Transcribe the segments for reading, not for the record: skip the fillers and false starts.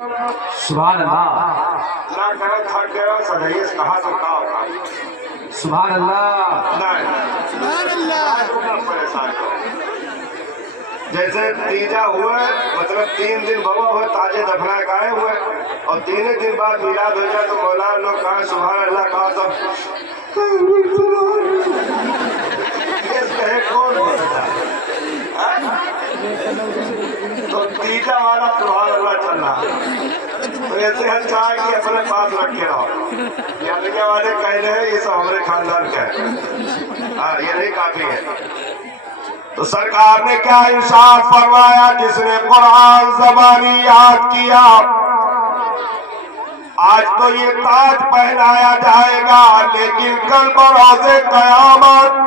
سبحان اللہ نہ کرے تھک گئے ہو سدائیے کہا تو کا ہوگا سبحان اللہ سبحان اللہ پریشان ہو جیسے تیجا ہوئے مطلب 3 دن بوا ہوئے تاجے دفنائے گائے ہوئے اور 3 دن بعد میلاد ہو جائے تو مولانا لوگ کہا سبحان اللہ کہا تو کہے کون بولتا تو تیجا والا سبحان اللہ چل رہا تو ایسے ہم چاہیں کہ اپنے پاس رکھے رہو یعنی والے کہہ رہے ہیں یہ سب ہمارے خاندان کا ہے یہ نہیں کافی ہے تو سرکار نے کیا ارشاد فرمایا جس نے قرآن زبانی یاد کیا آج تو یہ تاج پہنایا جائے گا لیکن کل بروز قیامت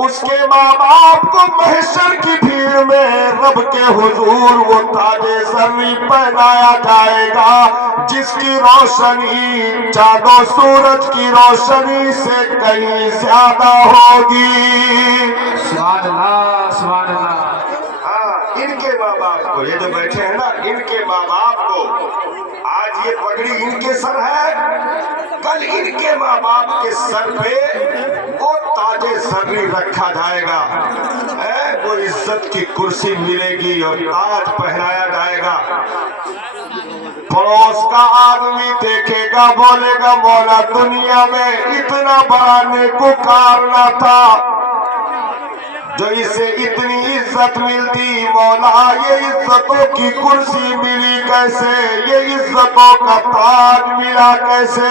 اس کے ماں باپ کو محشر کی بھیڑ میں رب کے حضور وہ تاج زریں پہنایا جائے گا جس کی روشنی چاند و سورج کی روشنی سے کہیں زیادہ ہوگی سبحان اللہ سبحان اللہ ہاں ان کے ماں باپ کو یہ جو بیٹھے ہیں نا ان کے ماں باپ کو آج یہ پگڑی ان کے سر ہے کل ان کے ماں باپ کے سر پہ وہ تاج زریں رکھا جائے گا وہ عزت کی کرسی ملے گی اور تاج پہنایا جائے گا پڑوس کا آدمی دیکھے گا بولے گا مولا دنیا میں اتنا بڑا نیکوکار نہ تھا جو اسے اتنی عزت ملتی مولا یہ عزتوں کی کرسی ملی کیسے یہ عزتوں کا تاج ملا کیسے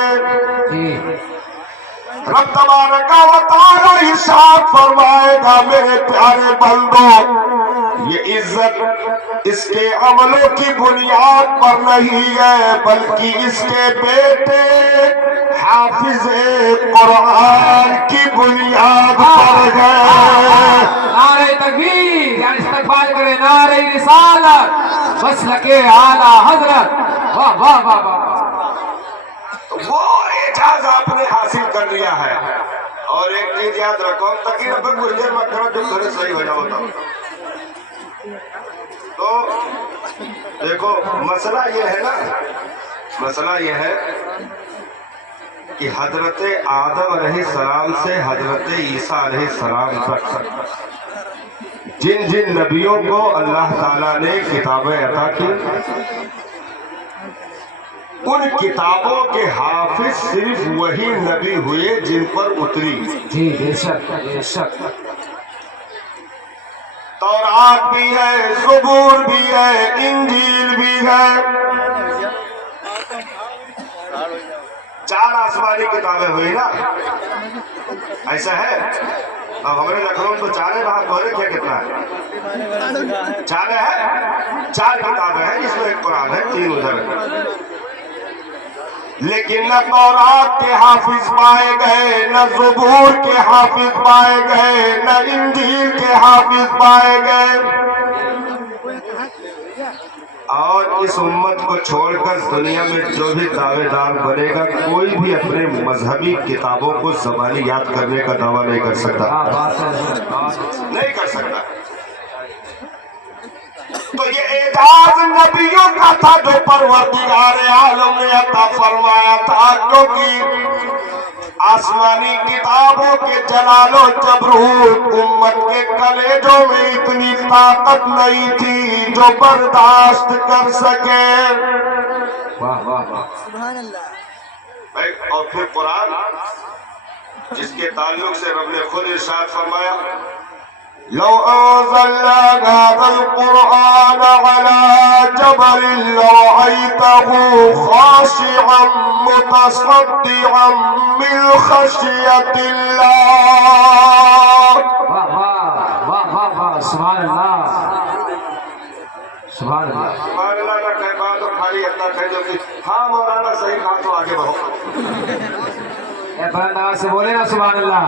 رب تبارک و تعالی ارشاد فرمائے گا میرے پیارے بندو یہ عزت اس کے عملوں کی بنیاد پر نہیں ہے بلکہ اس کے بیٹے حافظ قرآن کی بنیاد پر ہے نعرہ تکبیر یعنی استقبال کرے نعرہ رسالت مسلک اعلی حضرت واہ واہ واہ واہ وہ اعجاز آپ نے حاصل کر لیا ہے اور ایک چیز یاد رکھو تقریباً کچھ دیر میں کرو جو گھر صحیح ہو جاؤ تو دیکھو مسئلہ یہ ہے نا مسئلہ یہ ہے کہ حضرت آدم علیہ السلام سے حضرت عیسیٰ علیہ السلام تک جن جن نبیوں کو اللہ تعالیٰ نے کتابیں عطا کی ان کتابوں کے حافظ صرف وہی نبی ہوئے جن پر اتری جی بے شک بے شک تورات بھی ہے زبور بھی ہے انجیل بھی ہے 4 آسمانی کتابیں ہوئی نا ایسا ہے اب ہمارے لکھنؤ تو 4 رہا تمہارے کیا کتنا ہے 4 ہے 4 کتابیں ہیں جس میں ایک قرآن ہے 3 ادھر لیکن نہ تورات کے حافظ پائے گئے نہ زبور کے حافظ پائے گئے نہ انجیل کے حافظ پائے گئے اور اس امت کو چھوڑ کر دنیا میں جو بھی دعوے دار بنے گا کوئی بھی اپنے مذہبی کتابوں کو زبانی یاد کرنے کا دعویٰ نہیں کر سکتا نہیں کر سکتا تو یہ اعجاز نبیوں کا تھا جو پروردگار عالم نے عطا فرمایا تھا کیونکہ آسمانی کتابوں کے جلال و جبروت امت کے کلیجوں میں اتنی طاقت نہیں تھی جو برداشت کر سکے واہ واہ واہ سبحان اللہ اور پھر قرآن جس کے تعلق سے رب نے خود ارشاد فرمایا لو انزلنا هذا القرآن على جبل لرأيته خاشعا متصدعا من خشية الله واہ واہ واہ واہ سبحان اللہ سبحان اللہ سبحان اللہ نہ کہہ بات تو خالی اللہ کہہ دو کہ ہاں مولانا صحیح کہا تو آگے بڑھو اے بلند آواز سے بولے نا سبحان اللہ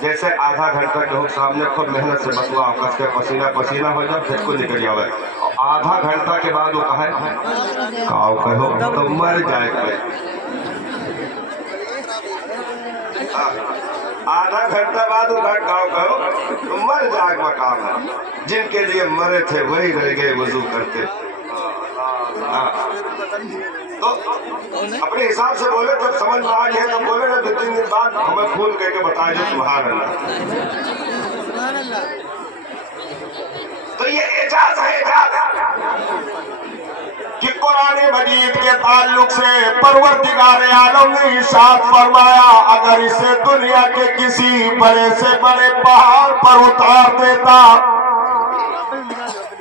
جیسے آدھا گھنٹہ جو سامنے خود محنت سے بتوا کس کے پسینہ پسینہ ہو جائے پھر کو نکل جاوے آدھا گھنٹہ کے بعد وہ کہے کاؤ کہو تو مر جائے گا آدھا گھنٹہ بعد وہ کاؤ کہو تو مر جائے گا کام ہے جن کے لیے مرے تھے وہی رہ گئے وضو کرتے تو اپنے حساب سے بولے جب سمجھ میں آ جائے تب بولے نا 2-3 دن بعد ہمیں فون کر کے بتایا جو سبحان اللہ. تو یہ اعجاز ہے اعجاز کہ قرآن مجید کے تعلق سے پروردگار عالم نے ارشاد فرمایا اگر اسے دنیا کے کسی بڑے سے بڑے پہاڑ پر اتار دیتا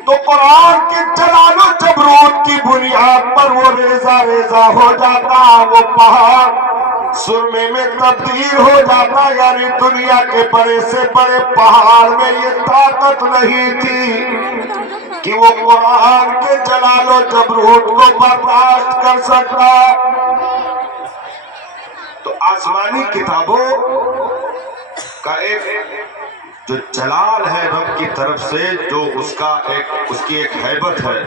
تو قرآن کے جلال و جبروت کی بنیاد پر وہ ریزہ ریزہ ہو جاتا، وہ پہاڑ سرمے میں تبدیل ہو جاتا. یعنی دنیا کے بڑے سے بڑے پہاڑ میں یہ طاقت نہیں تھی کہ وہ قرآن کے جلال و جبروت کو برداشت کر سکتا. تو آسمانی کتابوں کا ایک جو جلال ہے رب کی طرف سے، جو اس کی ایک ہیبت ہے،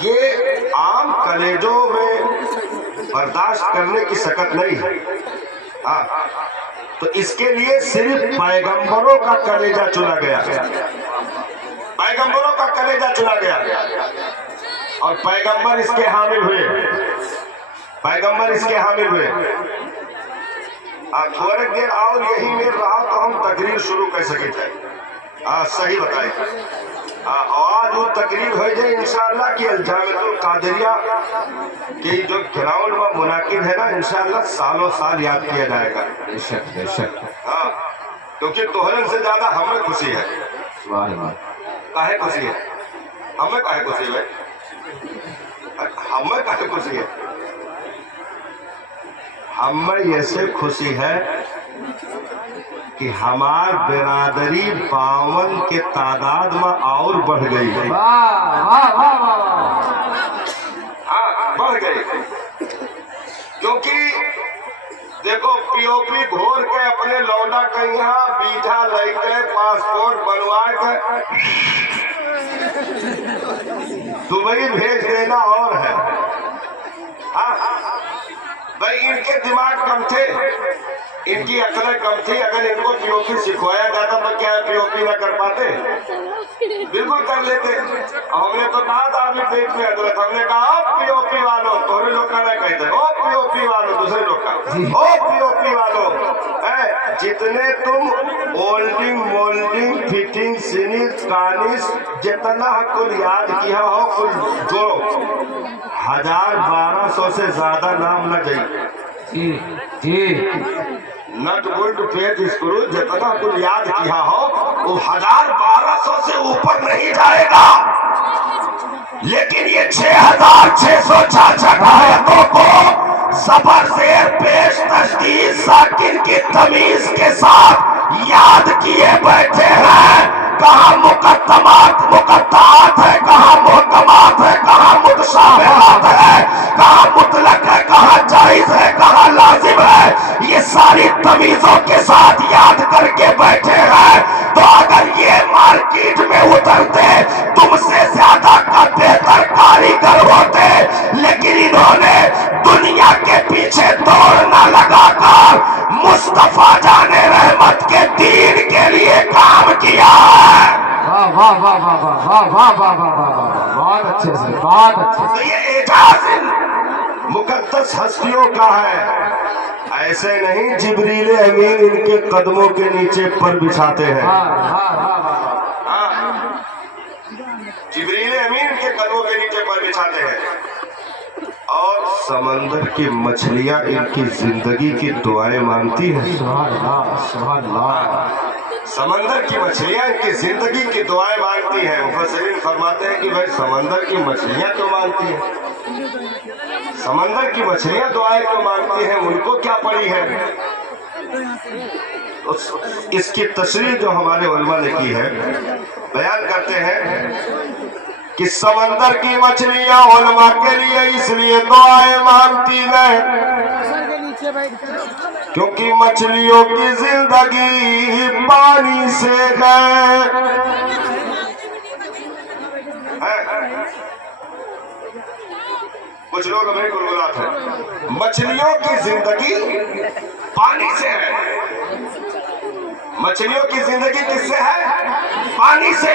یہ عام کلیجوں میں برداشت کرنے کی سکت نہیں ہے. ہاں تو اس کے لیے صرف پیغمبروں کا کلیجہ چنا گیا، پیغمبروں کا کلیجہ چنا گیا اور پیغمبر اس کے حامل ہوئے، پیغمبر اس کے حامل ہوئے. تھوڑے دیر اور یہی میں رہا تو ہم تقریر شروع کر سکے تھے. صحیح بتائیں. آج وہ تقریر ہو جائے انشاءاللہ کہ الجامعۃ القادریہ کی جو گراؤنڈ میں منعقد ہے نا، انشاءاللہ سالوں سال یاد کیا جائے گا. بے شک. ہاں کیونکہ توہرن سے زیادہ ہمیں خوشی ہے. کاہے خوشی ہے؟ ہمیں کاہے خوشی ہے؟ ہمیں کاہے خوشی ہے؟ ہمیں ایسے خوشی ہے کہ ہمار برادری 52 کے تعداد میں اور بڑھ گئی ہے. ہاں بڑھ گئی، کیونکہ دیکھو پی او پی گھور کے اپنے لوڈا کے یہاں ویزا لے کے پاسپورٹ بنوائے کے دبئی بھیج دینا اور ہے. بھائی ان کے دماغ کم تھے، ان کی عقلیں کم تھی. اگر ان کو پی او پی سکھوایا جاتا تو کیا پی او پی نہ کر پاتے؟ بالکل کر لیتے. ہم نے تو کہا تھا ابھی پیٹ میں حضرت، ہم نے کہا پی او پی والوں، تھوڑے لوگ کا نہ کہتے او پی او پی والوں، دوسرے لوگ کا او پی او پی والوں. جتنے تم اولڈنگ مولڈنگ فٹنگ سینس کانس جتنا کل یاد کیا ہو کل جو 1200 سے زیادہ نام نہ جائے. جی نٹ بولٹ پیٹ اسکرو جتنا کل یاد کیا ہو وہ 1200 سے اوپر نہیں جائے گا. لیکن یہ 6666 آیتوں کو زبر زیر پیش تشدید ساکن کی تمیز کے ساتھ یاد کیے بیٹھے ہیں. کہاں مقدمات مقطعات ہے، کہاں محکمات ہے، کہاں متشابہات ہے، کہاں مطلق ہے، کہاں جائز ہے، کہاں لازم ہے. یہ ساری تمیزوں کے ساتھ یاد کر کے بیٹھے ہیں. تو اگر یہ مارکیٹ میں اترتے تم سے زیادہ کا بہتر کاریگر ہوتے، لیکن انہوں نے دنیا کے پیچھے دوڑنا لگا کر مصطفیٰ جان رحمت کے دین کے لیے کام کیا ہے. واہ واہ واہ واہ واہ واہ واہ واہ واہ، بہت اچھے سے، بہت اچھے سے. تو یہ اعجاز مقدس ہستیوں کا ہے. ایسے نہیں جبریل امین ان کے قدموں کے نیچے پر بچھاتے ہیں. جبریل امین ان کے قدموں کے نیچے پر بچھاتے ہیں. اور سمندر کی مچھلیاں ان کی زندگی کی دعائیں مانگتی ہیں. سبحان اللہ سبحان اللہ. سمندر کی مچھلیاں ان کی زندگی کی دعائیں مانگتی ہیں. مفسرین فرماتے ہیں کہ بھائی سمندر کی مچھلیاں کیوں مانگتی ہیں؟ سمندر کی مچھلیاں دعائیں کیوں مانگتی ہیں؟ ان کو کیا پڑی ہے؟ اس کی تشریح جو ہمارے علماء نے کی ہے، بیان کرتے ہیں کہ سمندر کی مچھلیاں علماء کے لیے اس لیے دعائیں مانگتی ہیں کیونکہ مچھلیوں کی زندگی پانی سے ہے. کچھ لوگ ہمیں گلگلات ہیں. مچھلیوں کی زندگی پانی سے ہے. مچھلیوں کی زندگی کس سے ہے؟ پانی سے.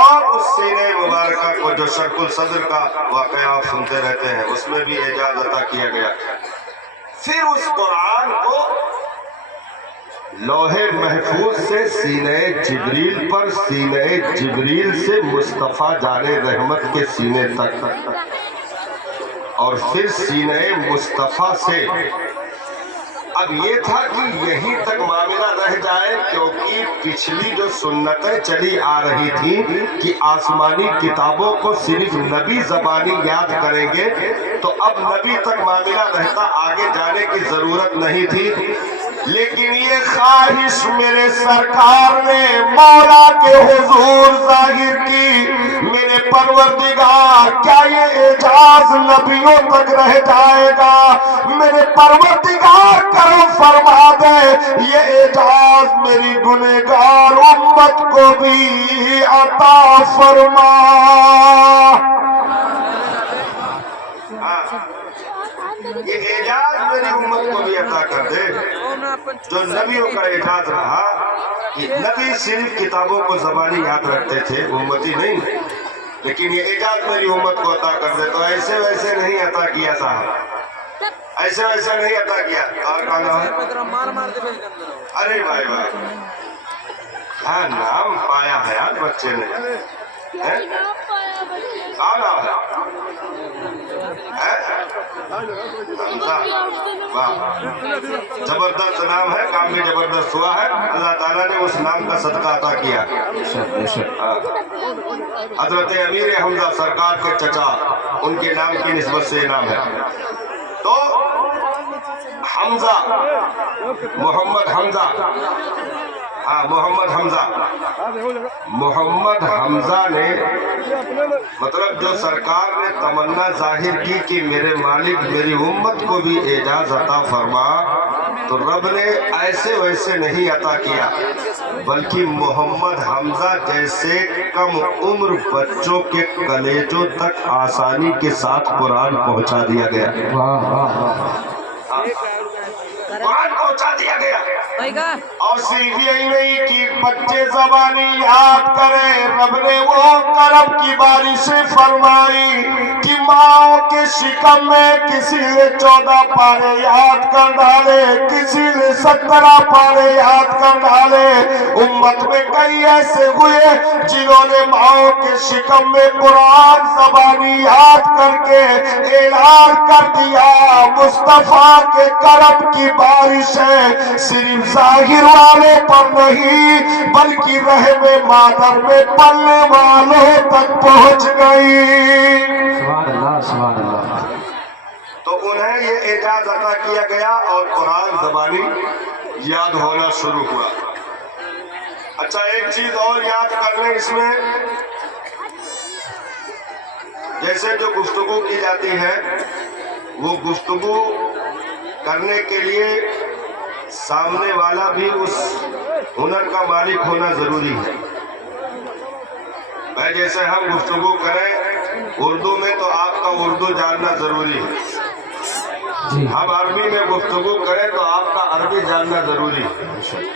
اور اس سینے مبارکہ کو جو شرق الصدر کا واقعہ آپ سنتے رہتے ہیں اس میں بھی اعجاز عطا کیا گیا. پھر اس قرآن کو لوح محفوظ سے سینے جبریل پر، سینے جبریل سے مصطفیٰ جان رحمت کے سینے تک، اور پھر سینے مصطفیٰ سے. اب یہ تھا کہ یہیں تک معاملہ رہ جائے، کیونکہ پچھلی جو سنتیں چلی آ رہی تھی کہ آسمانی کتابوں کو صرف نبی زبانی یاد کریں گے، تو اب نبی تک معاملہ رہتا، آگے جانے کی ضرورت نہیں تھی. لیکن یہ خواہش میرے سرکار نے مولا کے حضور ظاہر کی، میرے پروردگار کیا یہ اعجاز نبیوں تک رہ جائے گا؟ میرے پروردگار کرم فرما دے یہ اعجاز میری گنہگار امت کو بھی عطا فرما. یہ اعجاز میری امت کو بھی عطا کر دے جو نبیوں کا اعجاز رہا کہ نبی صرف کتابوں کو زبانی یاد رکھتے تھے، امتی نہیں. لیکن یہ اعجاز میری امت کو عطا کر دے. تو ایسے ویسے نہیں عطا کیا صاحب، ایسے ویسے نہیں عطا کیا. اور کہا نام ہے؟ ارے بھائی بھائی کیا نام پایا ہے آج بچے نے. کہا نام ہے؟ زبردست نام ہے، کام بھی زبردست ہوا ہے. اللہ تعالیٰ نے اس نام کا صدقہ عطا کیا. حضرت امیر حمزہ سرکار کے چچا، ان کے نام کی نسبت سے نام ہے. تو حمزہ، محمد حمزہ، محمد حمزہ نے مطلب جو سرکار نے تمنا ظاہر کی کہ میرے مالک میری امت کو بھی اعجاز عطا فرما، تو رب نے ایسے ویسے نہیں عطا کیا، بلکہ محمد حمزہ جیسے کم عمر بچوں کے کلیجوں تک آسانی کے ساتھ قرآن پہنچا دیا گیا. قرآن پہنچا دیا گیا. اور صرف یہی نہیں کہ بچے زبانی یاد کرے، رب نے وہ کرم کی بارشیں فرمائی کہ ماں کے شکم میں کسی نے 14 پارے یاد کر ڈالے، کسی نے 17 پارے یاد کر ڈالے. امت میں کئی ایسے ہوئے جنہوں نے ماں کے شکم میں قرآن زبانی یاد کر کے اعلان کر دیا مصطفیٰ کے کرم کی بارشیں صرف ظاہر والے پر نہیں بلکہ رحم مادر میں پلنے والوں تک پہنچ گئی. سبحان اللہ سبحان اللہ. تو انہیں یہ اعجاز عطا کیا گیا اور قرآن زبانی یاد ہونا شروع ہوا. اچھا ایک چیز اور یاد کر لیں اس میں، جیسے جو گفتگو کی جاتی ہے وہ گفتگو کرنے کے لیے سامنے والا بھی اس ہنر کا مالک ہونا ضروری ہے. بھائی جیسے ہم گفتگو کریں اردو میں تو آپ کا اردو جاننا ضروری ہے، ہم عربی میں گفتگو کریں تو آپ کا عربی جاننا ضروری ہے.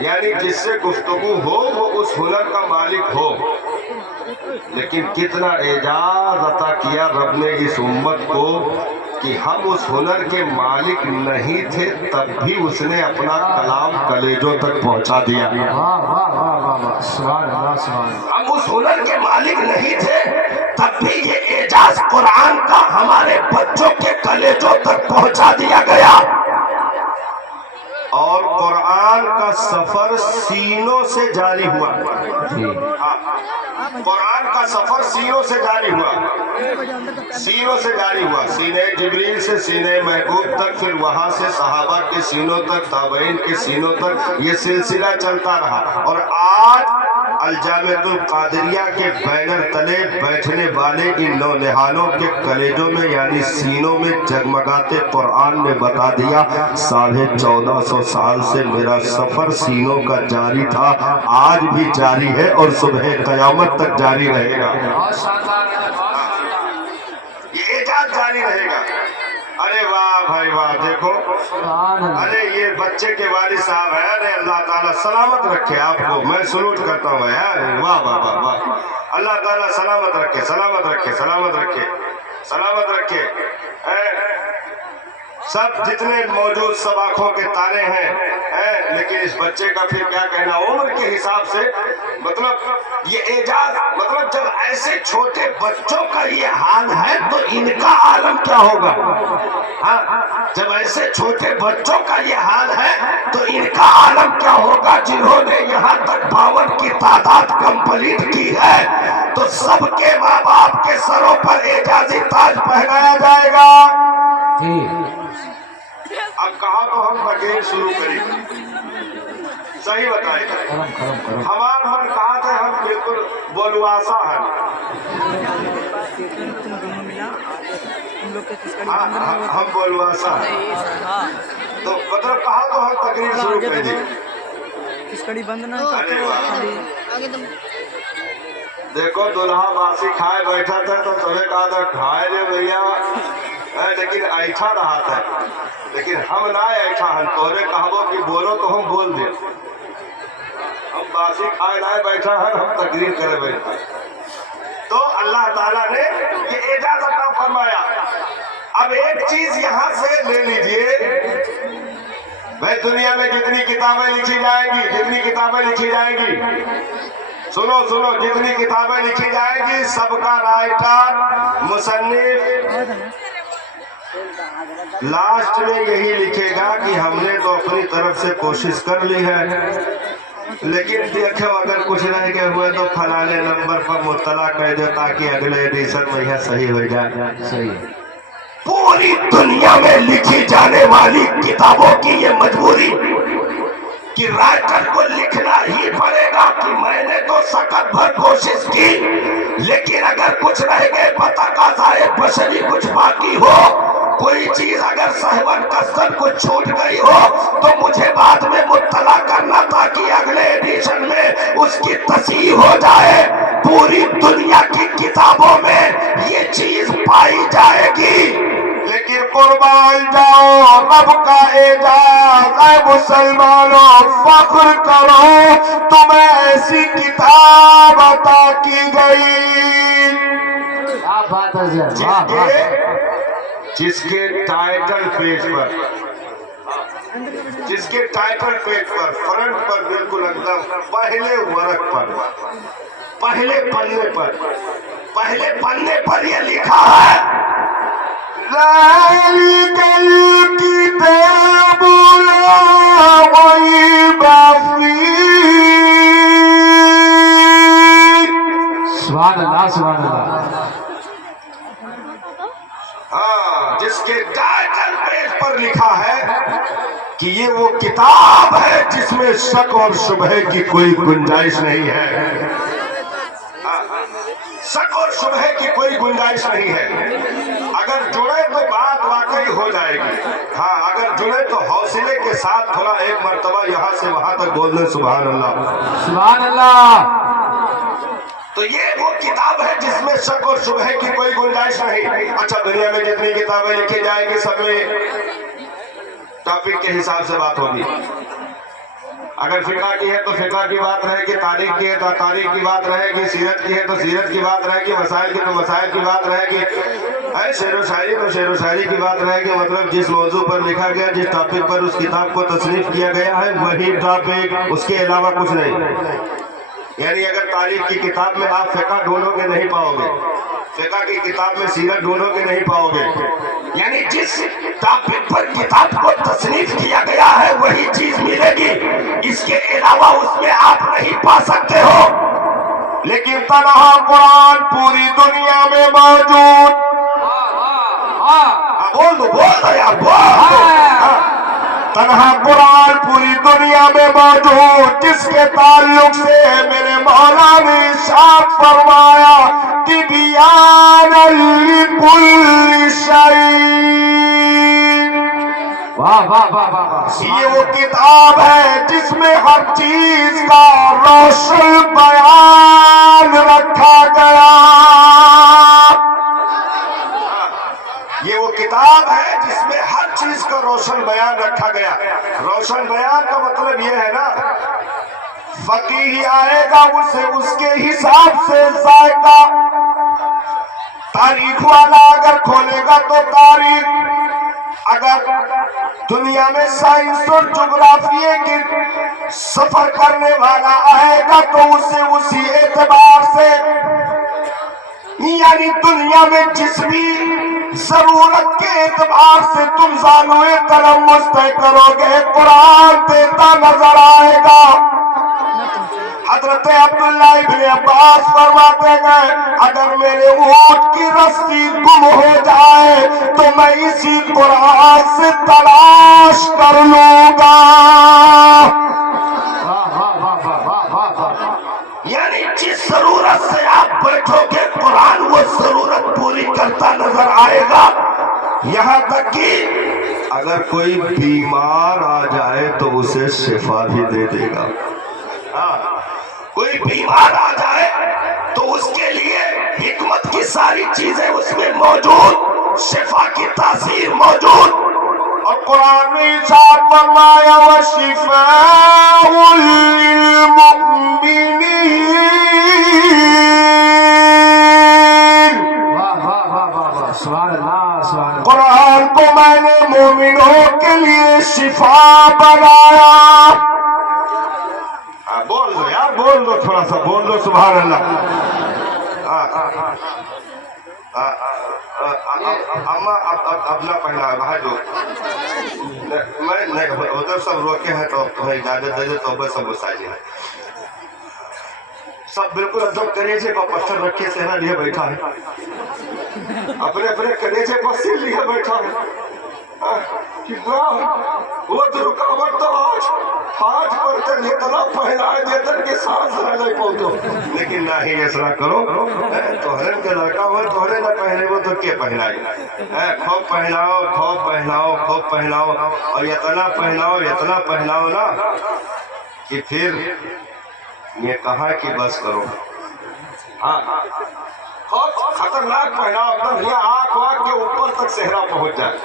یعنی جس سے گفتگو ہو وہ اس ہنر کا مالک ہو. لیکن کتنا اعجاز عطا کیا رب نے اس امت کو کہ ہم اس ہنر کے مالک نہیں تھے تب بھی اس نے اپنا کلام کلیجوں تک پہنچا دیا. ہم اس ہنر کے مالک نہیں تھے تب بھی یہ اعجاز قرآن کا ہمارے بچوں کے کلیجوں تک پہنچا دیا گیا. اور قرآن کا سفر سینوں سے جاری ہوا. قرآن کا سفر سینوں سے جاری ہوا، سینوں سے جاری ہوا. سینے جبریل سے سینے محبوب تک، پھر وہاں سے صحابہ کے سینوں تک، تابعین کے سینوں تک، یہ سلسلہ چلتا رہا. اور آج الجامعۃ القادریہ کے بینر تلے بیٹھنے والے ان نونہالوں کے کلیجوں میں یعنی سینوں میں جگمگاتے قرآن نے بتا دیا 1450 سال سے میرا سفر سینوں کا جاری تھا، آج بھی جاری ہے اور صبح قیامت تک جاری رہے گا. یہ اعجاز جاری رہے گا. ارے واہ بھائی واہ، دیکھو ارے یہ بچے کے والد صاحب ہیں. ارے اللہ تعالیٰ سلامت رکھے آپ کو. میں سلوٹ کرتا ہوں یار. واہ واہ واہ واہ. اللہ تعالیٰ سلامت رکھے, سلامت رکھے, سلامت رکھے, سلامت رکھے. سب جتنے موجود سب آنکھوں کے تارے ہیں. لیکن اس بچے کا پھر کیا کہنا, عمر کے حساب سے مطلب یہ اعجاز, مطلب جب ایسے چھوٹے بچوں کا یہ حال ہے تو ان کا عالم کیا ہوگا. ہاں, جب ایسے چھوٹے بچوں کا یہ حال ہے تو ان کا عالم کیا ہوگا جنہوں نے یہاں تک 52 کی تعداد کمپلیٹ کی ہے. تو سب کے ماں باپ کے سروں پر اعجازی تاج پہنایا جائے گا. اب کہاں تو ہم تقریر شروع کریں, صحیح بتائیں. ہمارا من کہا تھا ہم بالکل بولواسا ہیں. ہم بولواسا تو مطلب کہا تو ہم تقریر شروع کر دیں. ارے واہ, دیکھو دلہا باسی کھائے بیٹھا تھا تو تمہیں کہا تھا کھائے لے بھیا, لیکن ایٹھا رہا تھا. لیکن ہم نہ ایٹھا ہم تونے کہو کہ بولو تو ہم بول دیں. ہم باسی کھائے لائے بیٹھا ہے, ہم تقریر کرے بیٹھا. تو اللہ تعالیٰ نے یہ اجازت عطا فرمایا. اب ایک چیز یہاں سے لے لیجئے, بھائی دنیا میں جتنی کتابیں لکھی جائیں گی, جتنی کتابیں لکھی جائیں گی, سنو سنو, جتنی کتابیں لکھی جائیں گی سب کا رائٹر, مصنف لاسٹ میں یہی لکھے گا کہ ہم نے تو اپنی طرف سے کوشش کر لی ہے, لیکن دیکھو اگر کچھ رہ گئے ہوئے تو فلانے نمبر پر مطلع کر دو تاکہ اگلے ایڈیشن میں یہ صحیح ہو جائے. صحیح. پوری دنیا میں لکھی جانے والی کتابوں کی یہ مجبوری کہ رائٹر کو لکھنا ہی پڑے گا کہ میں نے تو سخت بھر کوشش کی, لیکن اگر کچھ رہ گئے بتقاضائے بشری کچھ باقی ہو, کوئی چیز اگر سہون کسر کچھ چھوٹ گئی ہو تو مجھے بعد میں مطلع کرنا تاکہ اگلے ایڈیشن میں اس کی تصحیح ہو جائے. پوری دنیا کی کتابوں میں یہ چیز پائی جائے گی. لیکن قربان جاؤ رب کا اعجاز, اے مسلمانوں فخر کرو تمہیں ایسی کتاب عطا کی گئی جس کے ٹائٹل پیج پر, جس کے ٹائٹل پیج پر فرنٹ پر بالکل ایک پہلے ورق پر, پہلے پنے پر یہ لکھا ہے ذَلِكَ الْكِتَابُ لَا رَيْبَ فِيهِ. سبحان اللہ, سبحان اللہ. ہاں, جس کے ٹائٹل پیج پر لکھا ہے کہ یہ وہ کتاب ہے جس میں شک اور شبہ کی کوئی گنجائش نہیں ہے. شک اور شبہ کی کوئی گنجائش نہیں ہے. اگر جڑے تو بات واقعی ہو جائے گی. ہاں, اگر جڑے تو حوصلے کے ساتھ تھوڑا ایک مرتبہ یہاں سے وہاں تک بول دیں سبحان اللہ, سبحان اللہ. تو یہ وہ کتاب ہے جس میں شک اور شبہ کی کوئی گنجائش نہیں. اچھا, دنیا میں جتنی کتابیں لکھی جائیں گی سب میں ٹاپک کے حساب سے بات ہوگی. اگر فقہ کی ہے تو فقہ کی بات رہے گی, تاریخ کی ہے تو تاریخ کی بات رہے گی, سیرت کی ہے تو سیرت کی بات رہے گی, مسائل کی تو مسائل کی بات رہے گی, شعر و شاعری تو شعر و شاعری کی بات رہے گی. مطلب جس موضوع پر لکھا گیا, جس ٹاپک پر اس کتاب کو تصنیف کیا گیا ہے وہی ٹاپک, اس کے علاوہ کچھ نہیں. یعنی اگر تاریخ کی کتاب میں آپ فقہ ڈھونڈو گے نہیں پاؤ گے, فقہ کی کتاب میں سیرت ڈھونڈو گے نہیں پاؤ گے. یعنی جس ٹاپک پر کتاب کو تصنیف کیا گیا ہے وہی چیز ملے گی, اس کے علاوہ اس میں آپ نہیں پا سکتے ہو. لیکن تنہا قرآن پوری دنیا میں موجود, بول دو یار, تنہا قرآن پوری دنیا میں موجود جس کے تعلق سے میرے مولا نے ارشاد فرمایا تبیان لکل شیء. واہ واہ واہ واہ. یہ وہ کتاب ہے جس میں ہر چیز کا روشن بیان رکھا گیا. یہ وہ کتاب ہے جس میں ہر چیز کا روشن بیان رکھا گیا. روشن بیان کا مطلب یہ ہے نا فقیہ آئے گا اسے اس کے حساب سے ذائقہ. تاریخ والا اگر کھولے گا تو تاریخ, اگر دنیا میں سائنس اور جغرافیے کے سفر کرنے والا آئے گا تو اسے اسی اعتبار سے, یعنی دنیا میں جس بھی ضرورت کے اعتبار سے تم زانوئے قلم مستح کرو گے قرآن دیتا نظر آئے گا. حضرت عبداللہ ابن عباس فرماتے گئے اگر میرے اونٹ کی رسی گم ہو جائے تو میں اسی قرآن سے تلاش کر لوں گا. یعنی جس ضرورت سے آپ بیٹھو گے قرآن وہ ضرورت پوری کرتا نظر آئے گا. یہاں تک کہ اگر کوئی بیمار آ جائے تو اسے شفا بھی دے دے گا. کوئی بیمار آ جائے تو اس کے لیے حکمت کی ساری چیزیں اس میں موجود, شفا کی تاثیر موجود. اور قرآن میں ارشاد فرمایا وَشِفَاءٌ لِّلْمُؤْمِنِينَ. قرآن کو میں نے مومنوں کے لیے شفا بنایا. بول دو یار, بول دو, تھوڑا سا بول دو سبحان اللہ. اما اب نہ پہنا بھائی جو میں ادھر سب روکے ہیں تو تمہیں اجازت دے دے تو بس سب مساجد ہے سب بالکل ادب کلیجے پر پتھر رکھے سہنا لیے بیٹھا ہے, اپنے اپنے کلیجے پر سر لیے بیٹھا ہے. وہ تو رکاوٹ تو آج پر کر یہ طرح پہنائے دیتر کی سانس نہ لے پہنچو, لیکن نہ ہی ایسا کرو. توہرن کے لڑکا ہوئے توہرے نہ پہنے وہ تو کیا پہنائی. خوب پہناؤ, خوب پہناؤ, خوب پہناؤ, اور اتنا پہناؤ نا کہ پھر یہ کہا کہ بس کرو. ہاں خوب خطرناک پہناؤ, تب یہ آنکھ واک کے اوپر تک صحرا پہنچ جائے,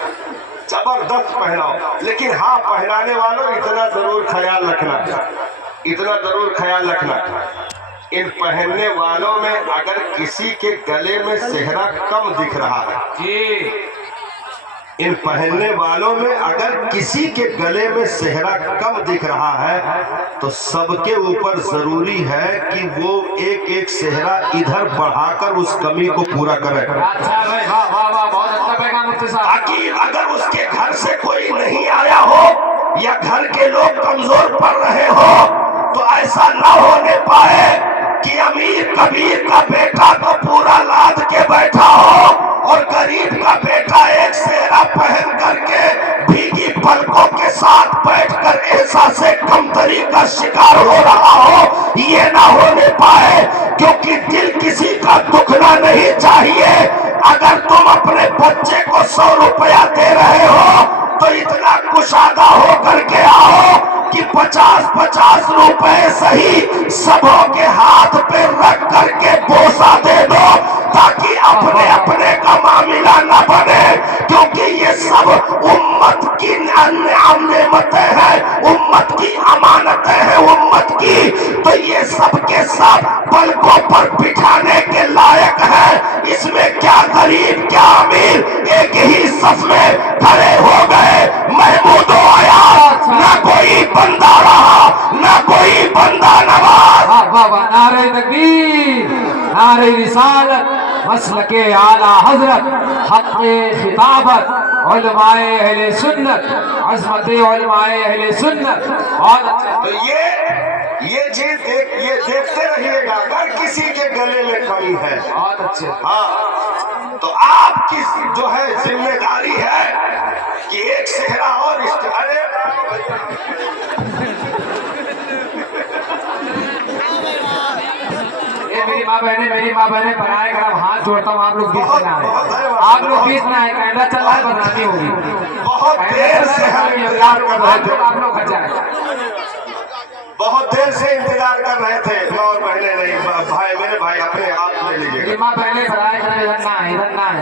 زبردست پہناؤ. لیکن ہاں پہنانے والوں اتنا ضرور خیال رکھنا, ان پہننے والوں میں اگر کسی کے گلے میں صحرا کم دکھ رہا ہے, ان پہننے والوں میں اگر کسی کے گلے میں صحرا کم دکھ رہا ہے تو سب کے اوپر ضروری ہے کہ وہ ایک ایک صحرا ادھر بڑھا کر اس کمی کو پورا کرے, تاکہ اگر اس کے گھر سے کوئی نہیں آیا ہو یا گھر کے لوگ کمزور پڑ رہے ہو تو ایسا نہ ہونے پائے کہ امیر کبیر کا بیٹا تو پورا لاد کے بیٹھا ہو اور غریب کا بیٹا ایک صحرا پہن کر کے بھیگی پلکوں کے ساتھ بیٹھ کر احساس کمتری کا شکار ہو رہا ہو. یہ نہ ہونے پائے, کیونکہ دل کسی کا دکھنا نہیں چاہیے. اگر تم اپنے بچے کو 100 روپیہ دے رہے ہو تو اتنا کشادہ ہو کر کے آؤ کہ 50 روپے صحیح سبوں کے ہاتھ پہ رکھ کر کے بوسہ دے دو, تاکہ اپنے اپنے کا معاملہ نہ بنے. کیونکہ یہ سب امت کی نعمتیں ہیں, امت کی امانتیں ہیں امت کی, تو یہ سب کے سب پلکوں پر بٹھانے کے لائق ہے. اس میں کیا غریب کیا امیر ایک ہی صف میں کھڑے ہو گئے. محمود و عیاض نہ کوئی بندہ رہا نہ کوئی بندہ نواز. نعرہ تکبیر, نعرہ رسالت, مسلک اعلی حضرت, حق خطابت, علماء اہل سنت, عظمت علماء اہل سنت. تو یہ چیز دیکھتے رہیے گا. اگر کسی کے گلے میں کمی ہے بہت اچھے, ہاں تو آپ کی جو ہے ذمہ داری ہے کہ ایک صحرا اور میری ماں بہنیں بنائے کر اب ہاتھ جوڑتا ہوں, آپ لوگ بیچ میں نہ آئے, آپ لوگ بیچ میں آئے, کینڈا چل رہا ہے, بدنامی ہوگی. بہت دیر سے آپ لوگ ہٹ جائیں. بہت دیر سے انتظار کر رہے تھے. اور بہنیں نہیں, بھائی میرے بھائی اپنے آپ لے لیجیے. میری ماں بہنیں بنائے کر ادھر نہ آئے, ادھر نہ آئے,